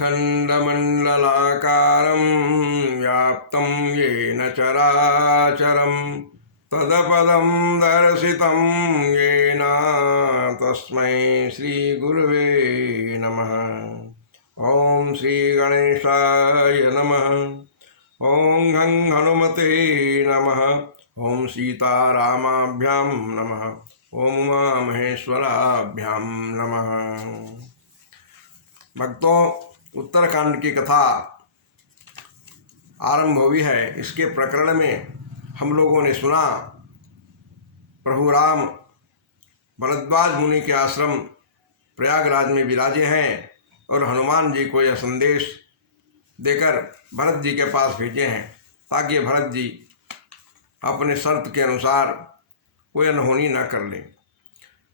अखण्डमण्डलाकारं व्याप्तं येन चराचरं तदपदं दर्शितं येन तस्मै श्रीगुरुवे नमः। ॐ श्रीगणेशाय नमः। ॐ गं हनुमते नमः। ॐ सीतारामाभ्यां नमः। ॐ उमामहेश्वराभ्यां नमः। भक्तों, उत्तरकांड की कथा आरंभ हुई है। इसके प्रकरण में हम लोगों ने सुना प्रभु राम भरद्वाज मुनि के आश्रम प्रयागराज में विराजे हैं और हनुमान जी को यह संदेश देकर भरत जी के पास भेजे हैं ताकि भरत जी अपने शर्त के अनुसार कोई अनहोनी न कर लें।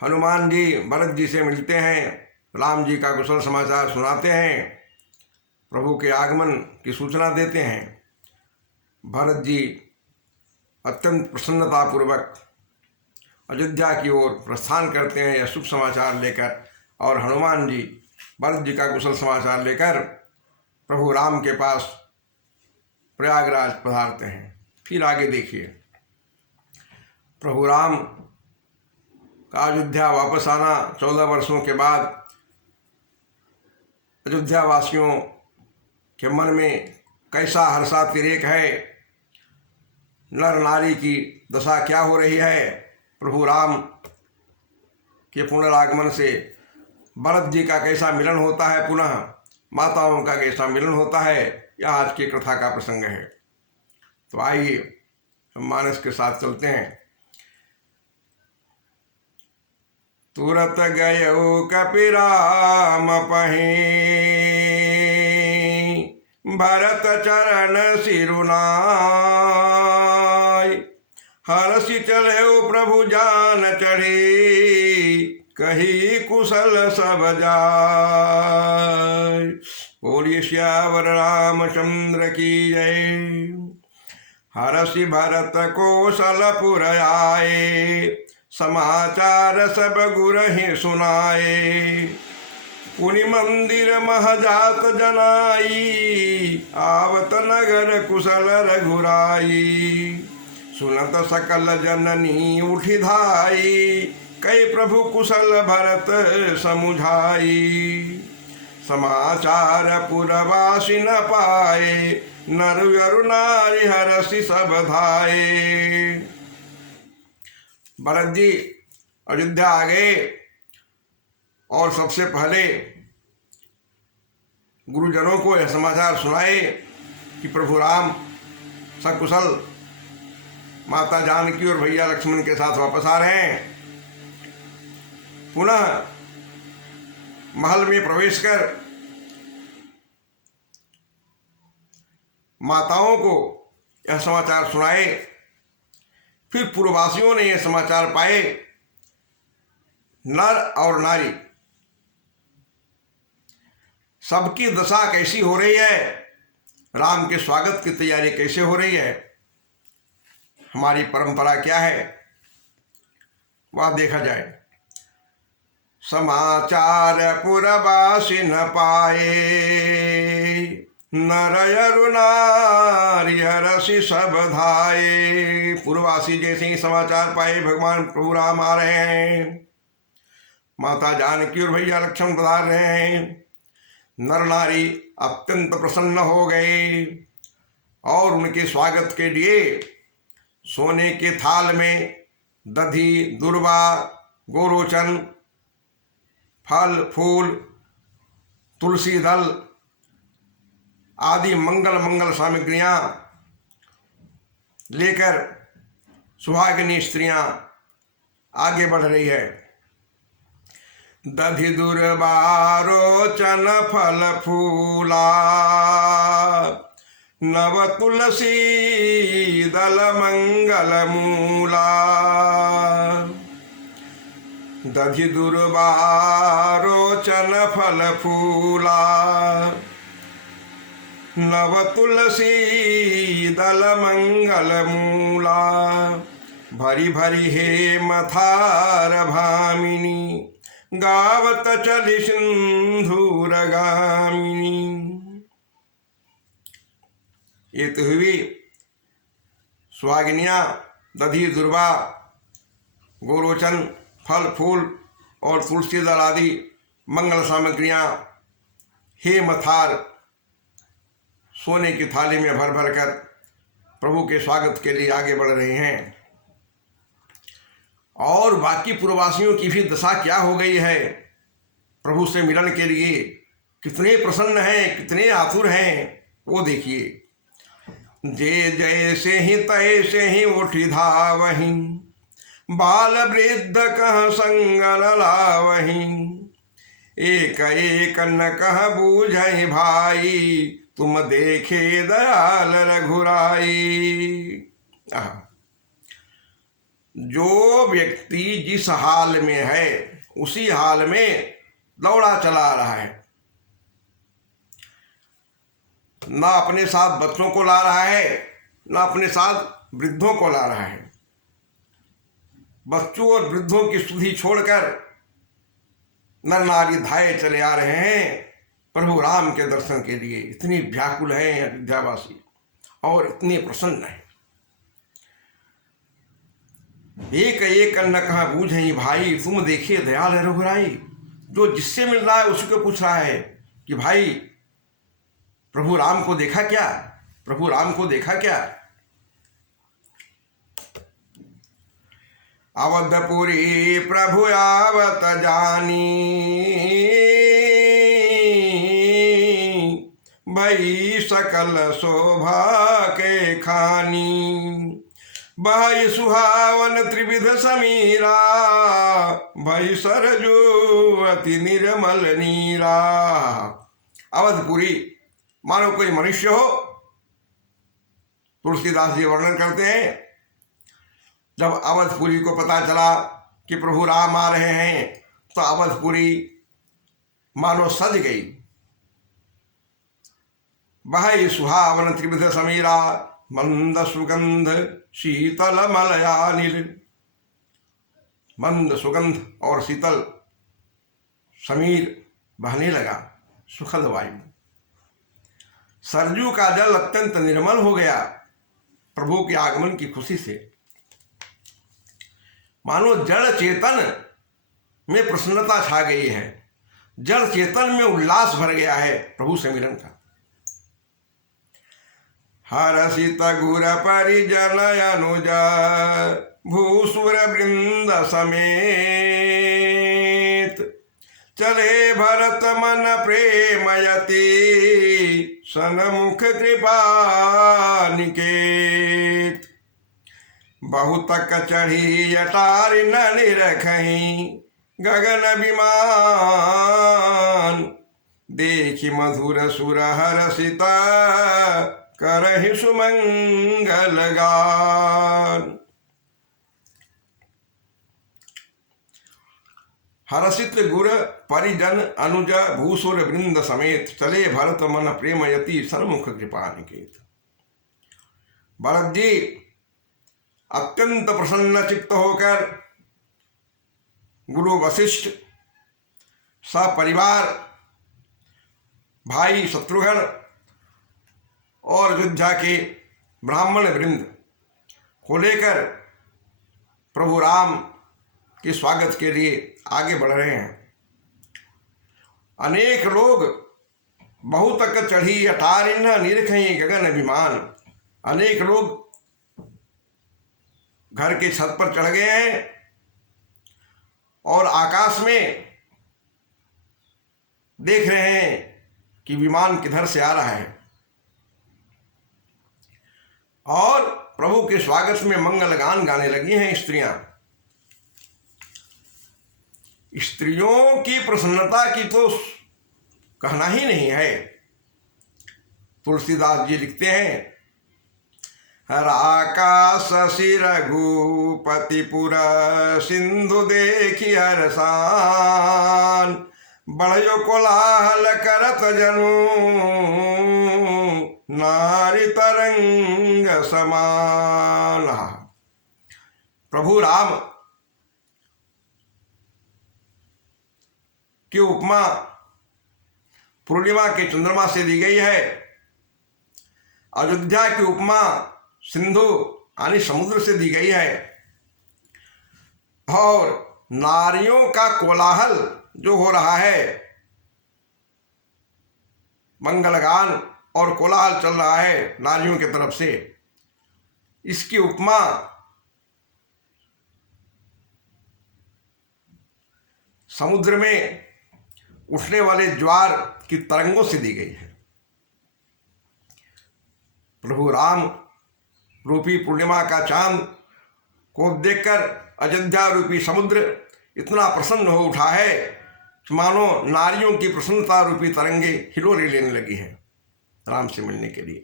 हनुमान जी भरत जी से मिलते हैं, राम जी का कुशल समाचार सुनाते हैं, प्रभु के आगमन की सूचना देते हैं। भरत जी अत्यंत प्रसन्नतापूर्वक अयोध्या की ओर प्रस्थान करते हैं यह शुभ समाचार लेकर, और हनुमान जी भरत जी का कुशल समाचार लेकर प्रभु राम के पास प्रयागराज पधारते हैं। फिर आगे देखिए, प्रभु राम का अयोध्या वापस आना 14 वर्षों के बाद अयोध्या वासियों के मन में कैसा हर्षातिरेक है, नर नारी की दशा क्या हो रही है। प्रभु राम के पुनरागमन से भरत जी का कैसा मिलन होता है, पुनः माताओं का कैसा मिलन होता है, यह आज की कथा का प्रसंग है। तो आइए हम मानस के साथ चलते हैं। तुरत गयो कपिराम पहीं, भरत चरण सिरुनाय, हरषि चले प्रभु जान चढ़े, कही कुशल सब जाय। बोलिए श्यावर रामचंद्र की जय। हरषि भरत कौशलपुर आए, समाचार सब गुरहि सुनाए। पुनि मंदिर महजात जनाई, आवत नगर कुशल रघुराई। सुनत सकल जननी उठि धाई, कई प्रभु कुशल भरत समुझाई। समाचार पुरवासी न पाए, नर अरु नारी हरषि सब धाये। भरत जी अयोध्या आ गए और सबसे पहले गुरुजनों को यह समाचार सुनाए कि प्रभु राम सकुशल माता जानकी और भैया लक्ष्मण के साथ वापस आ रहे हैं। पुनः महल में प्रवेश कर माताओं को यह समाचार सुनाए। फिर पूर्ववासियों ने यह समाचार पाए, नर और नारी सबकी दशा कैसी हो रही है, राम के स्वागत की तैयारी कैसे हो रही है, हमारी परंपरा क्या है, वह देखा जाए। समाचार पुरवासी न पाए, नर अरु नारी हरषि सब धाये। पूर्ववासी जैसे ही समाचार पाए भगवान प्रभु राम आ रहे हैं, माता जानकी और भैया लक्ष्मण पधार रहे हैं, नर नारी अत्यंत प्रसन्न हो गए और उनके स्वागत के लिए सोने के थाल में दधी, दुर्वा, गोरोचन, फल फूल, तुलसी दल आदि मंगल सामग्रियां लेकर सुहागिनी स्त्रियां आगे बढ़ रही है। दधि दुर्वा रोचन फल फूला, नव तुलसी दल मंगल मूला। दधि दुर्वा रोचन फल फूला, नव तुलसी दल मंगल मूला। भरी भरी हे मथार भामिनी, गावत चली सिंधूरगामिनी। ये तो हुई सुहागिनियाँ, दधी दुर्वा, गोरोचन, फल फूल और तुलसी दल आदि मंगल सामग्रियाँ हे मथार सोने की थाली में भर भर कर प्रभु के स्वागत के लिए आगे बढ़ रहे हैं। और बाकी पूर्ववासियों की भी दशा क्या हो गई है प्रभु से मिलन के लिए, कितने प्रसन्न हैं, कितने आतुर हैं, वो देखिए। जे जैसे ही तैसे ही उठी धावही, बाल वृद्ध कह संग लावही, एक एक न कह बूझहि भाई, तुम देखे दयाल रघुराई। जो व्यक्ति जिस हाल में है उसी हाल में दौड़ा चला रहा है, ना अपने साथ बच्चों को ला रहा है, ना अपने साथ वृद्धों को ला रहा है। बच्चों और वृद्धों की स्तुति छोड़कर नर नारी धाये चले आ रहे हैं प्रभु राम के दर्शन के लिए। इतनी व्याकुल हैं अयोध्यावासी और इतने प्रसन्न हैं। एक एक न कहा बूझहि भाई, तुम देखिए दयाल रघुराई। जो जिससे मिल रहा है उसी को पूछ रहा है कि भाई प्रभु राम को देखा क्या, प्रभु राम को देखा क्या। अवधपुरी प्रभु आवत जानी, भई सकल शोभा के खानी, बहई सुहावन त्रिविध समीरा, भई सरजू अति निर्मल नीरा। अवधपुरी मानो कोई मनुष्य हो। तुलसीदास जी वर्णन करते हैं, जब अवधपुरी को पता चला कि प्रभु राम आ रहे हैं तो अवधपुरी मानो सज गई। बहई सुहावन त्रिविध समीरा, मंद सुगंध शीतल मलयानिल। मंद सुगंध और शीतल समीर बहने लगा, सुखद वायु। सरजू का जल अत्यंत निर्मल हो गया प्रभु के आगमन की खुशी से। मानो जड़ चेतन में प्रसन्नता छा गई है, जड़ चेतन में उल्लास भर गया है प्रभु से मिलन का। हरसित गुर परिजन अनुज, भूसुर वृंद समेत, चले भरत मन प्रेमयति, सनमुख कृपा निकेत। बहुतक चढ़ी अटारि न निरखहीं, गगन विमान, देखि मधुर सुर हरसित, करहि सुमंगल गान। हरसित गुर परिजन अनुज, भूसुर वृंद समेत, चले भरत मन प्रेमयति, सन्मुख कृपा निकेत। भरत जी अत्यंत प्रसन्न चित्त होकर गुरु वशिष्ठ सपरिवार भाई शत्रुघ्न और अयोध्या के ब्राह्मण वृंद को लेकर प्रभु राम के स्वागत के लिए आगे बढ़ रहे हैं। अनेक लोग बहुतक चढ़ी अटारिन निरखहीं गगन विमान। अनेक लोग घर के छत पर चढ़ गए हैं और आकाश में देख रहे हैं कि विमान किधर से आ रहा है। और प्रभु के स्वागत में मंगल गान गाने लगी हैं स्त्रियां। स्त्रियों की प्रसन्नता की तो कहना ही नहीं है। तुलसीदास जी लिखते हैं, आकाश शिर रघुपतिपुर, सिंधु देखी हरसान, बढ़ो कोलाहल करत जनु, नारी तरंग समान। प्रभु राम की उपमा पूर्णिमा के चंद्रमा से दी गई है। अयोध्या की उपमा सिंधु यानी समुद्र से दी गई है। और नारियों का कोलाहल जो हो रहा है, मंगलगान और कोलाहल चल रहा है नारियों की तरफ से, इसकी उपमा समुद्र में उठने वाले ज्वार की तरंगों से दी गई है। प्रभु राम रूपी पूर्णिमा का चांद को देखकर अयोध्या रूपी समुद्र इतना प्रसन्न हो उठा है कि मानो नारियों की प्रसन्नता रूपी तरंगे हिलोरे लेने लगी है राम से मिलने के लिए।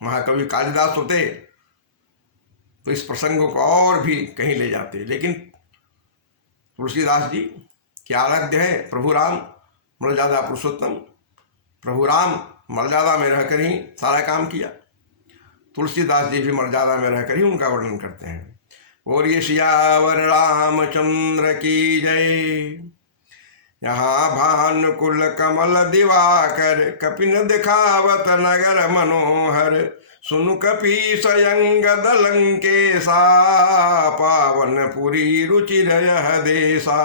महाकवि कालिदास होते तो इस प्रसंगों को और भी कहीं ले जाते, लेकिन तुलसीदास जी के आराध्य है प्रभु राम मर्यादा पुरुषोत्तम। प्रभु राम मर्यादा में रहकर ही सारा काम किया। तुलसीदास जी भी मर्यादा में रहकर ही उनका वर्णन करते हैं। और ये सियावर रामचंद्र की जय। यहाँ भानुकुल कमल दिवाकर, कपिन दिखावत नगर मनोहर, सुनु कपि सयंगद लंकेशा, पावनपुरी रुचिर यह देशा।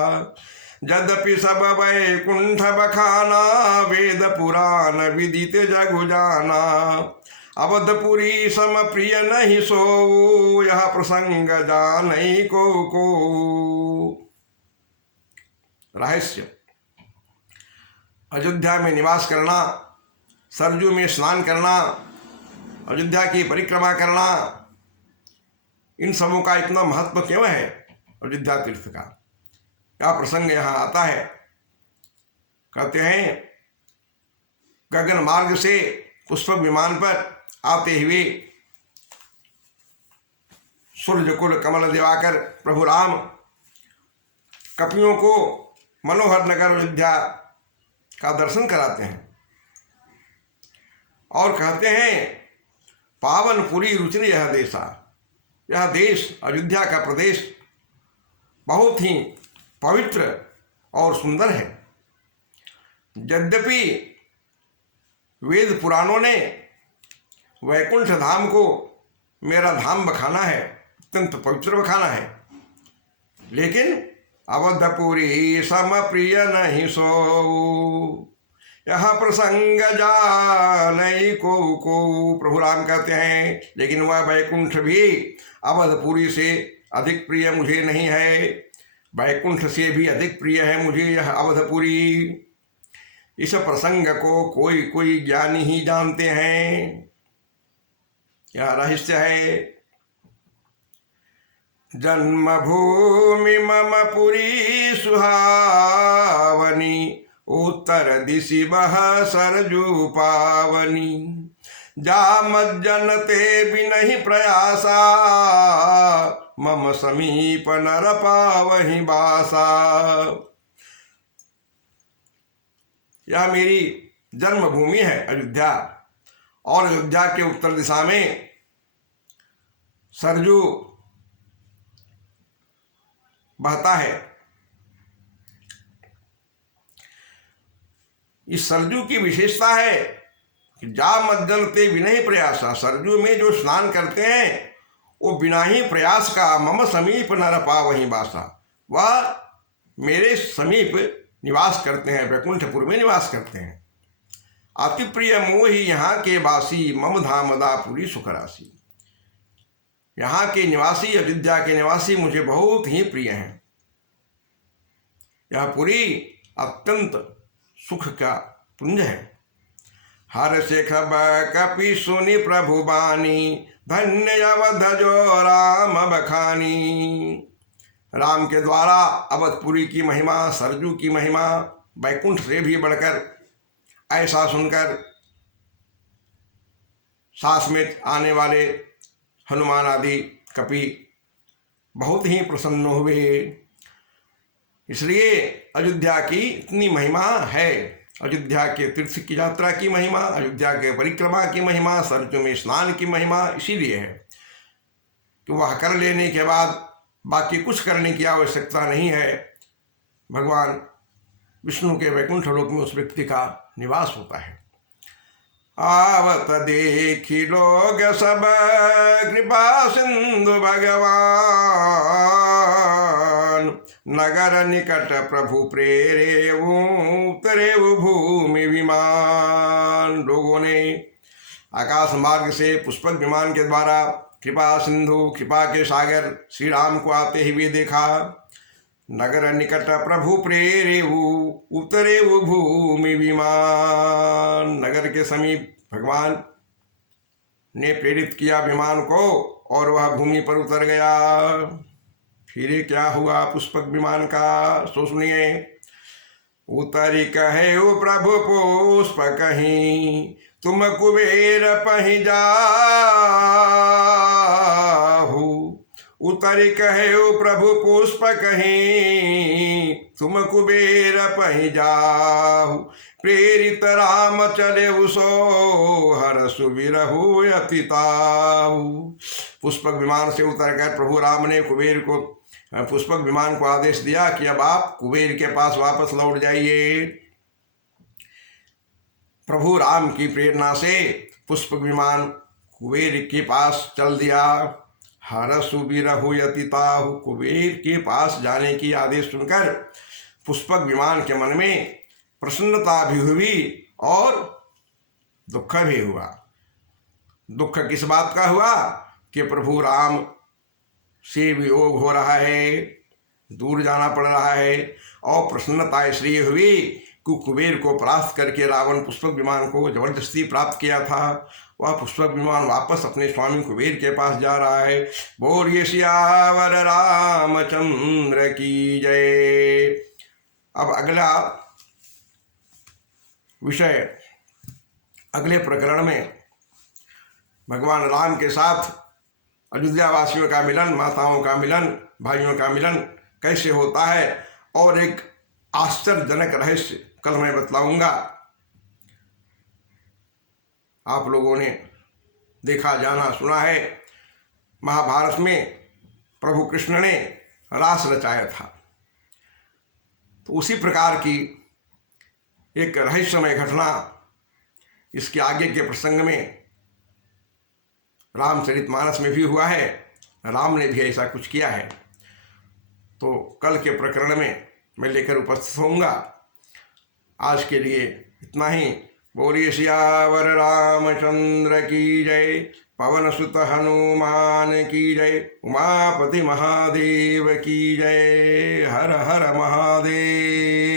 यद्यपि सब वैकुंठ बखाना, वेद पुराण विदित जगु जाना। अवधपुरी सम प्रिय नहीं सो, यह प्रसंग जानई को। रहस्य: अयोध्या में निवास करना, सरजू में स्नान करना, अयोध्या की परिक्रमा करना, इन सबों का इतना महत्व क्यों है अयोध्या तीर्थ का? क्या प्रसंग यहाँ आता है? कहते हैं गगन मार्ग से पुष्पक विमान पर आते हुए सूर्यकुल कमल दिवाकर प्रभु राम कपियों को मनोहर नगर अयोध्या का दर्शन कराते हैं और कहते हैं पावनपुरी रुचिर यह देशा। यह देश अयोध्या का प्रदेश बहुत ही पवित्र और सुंदर है। यद्यपि वेद पुराणों ने वैकुंठ धाम को मेरा धाम बखाना है, अत्यंत पवित्र बखाना है, लेकिन अवधपुरी सम प्रिय नहीं सो, यह प्रसंग जानई को। प्रभु राम कहते हैं लेकिन वह वैकुंठ भी अवधपुरी से अधिक प्रिय मुझे नहीं है, वैकुंठ से भी अधिक प्रिय है मुझे यह अवधपुरी। इस प्रसंग को कोई कोई ज्ञानी ही जानते हैं। यह रहस्य है। जन्मभूमि मम पुरी सुहावनी, उत्तर दिशि बह सरजू पावनी। जा मज्जन ते बिनहि प्रयासा, मम समीप नर पावहि बासा। यह मेरी जन्मभूमि है अयोध्या, और अयोध्या के उत्तर दिशा में सरजू बहता है। इस सरजू की विशेषता है कि जा मज्जन ते बिना प्रयासा। सरजू में जो स्नान करते हैं वो बिना ही प्रयास का मम समीप नर पावहि बासा, वह मेरे समीप निवास करते हैं, वैकुंठपुर में निवास करते हैं। अति प्रिय मोहि यहाँ के वासी, मम धामदापुरी सुखरासी। यहाँ के निवासी, अयोध्या के निवासी मुझे बहुत ही प्रिय हैं। यह पुरी अत्यंत सुख का पुंज है। हर से खबर कपि सुनि प्रभु बानी, धन्य अवध जो राम बखानी। राम के द्वारा अवधपुरी की महिमा, सरजू की महिमा वैकुंठ से भी बढ़कर, ऐसा सुनकर सास में आने वाले हनुमान आदि कपि बहुत ही प्रसन्न हुए। इसलिए अयोध्या की इतनी महिमा है। अयोध्या के तीर्थ की यात्रा की महिमा, अयोध्या के परिक्रमा की महिमा, सरजू में स्नान की महिमा इसीलिए है कि वह कर लेने के बाद बाकी कुछ करने की आवश्यकता नहीं है। भगवान विष्णु के वैकुंठ लोक में उस व्यक्ति का निवास होता है। आवत देखी लोग सब कृपा सिंधु भगवान, नगर निकट प्रभु प्रेरे उतरे भूमि विमान। लोगों ने आकाश मार्ग से पुष्पक विमान के द्वारा कृपा सिंधु, कृपा के सागर श्री राम को आते हुए देखा। नगर निकट प्रभु प्रेरे उतरे भूमि विमान, नगर के समीप भगवान ने प्रेरित किया विमान को और वह भूमि पर उतर गया। फिर क्या हुआ पुष्पक विमान का, सो सुनिए। उतरी कहे वो प्रभु पुष्प कहीं, तुम कुबेर पही जाहु। उतरी कहे वो प्रभु पुष्प कहीं, तुम कुबेर पही जाहु। प्रेरित राम चले उसो हर सुबिरहु अति ताहु। पुष्पक विमान से उतरकर प्रभु राम ने कुबेर को, पुष्पक विमान को आदेश दिया कि अब आप कुबेर के पास वापस लौट जाइए। प्रभु राम की प्रेरणा से पुष्पक विमान कुबेर के पास चल दिया। हर सुबिरहु अति ताहु, कुबेर के पास जाने की आदेश सुनकर पुष्पक विमान के मन में प्रसन्नता भी हुई और दुख भी हुआ। दुख किस बात का हुआ कि प्रभु राम से वियोग हो रहा है, दूर जाना पड़ रहा है, और प्रसन्नता इसलिए हुई कि कुबेर को परास्त करके रावण पुष्पक विमान को जबरदस्ती प्राप्त किया था। वह पुष्पक विमान वापस अपने स्वामी कुबेर के पास जा रहा है। बोलिए सियावर रामचंद्र की जय। अब अगला विषय, अगले प्रकरण में भगवान राम के साथ अयोध्या वासियों का मिलन, माताओं का मिलन, भाइयों का मिलन कैसे होता है, और एक आश्चर्यजनक रहस्य कल मैं बतलाऊंगा। आप लोगों ने देखा, जाना, सुना है, महाभारत में प्रभु कृष्ण ने रास रचाया था। तो उसी प्रकार की एक रहस्यमय घटना इसके आगे के प्रसंग में रामचरितमानस में भी हुआ है। राम ने भी ऐसा कुछ किया है। तो कल के प्रकरण में मैं लेकर उपस्थित होऊंगा। आज के लिए इतना ही। बोलिए सियावर रामचंद्र की जय। पवन सुत हनुमान की जय। उमापति महादेव की जय। हर हर महादेव।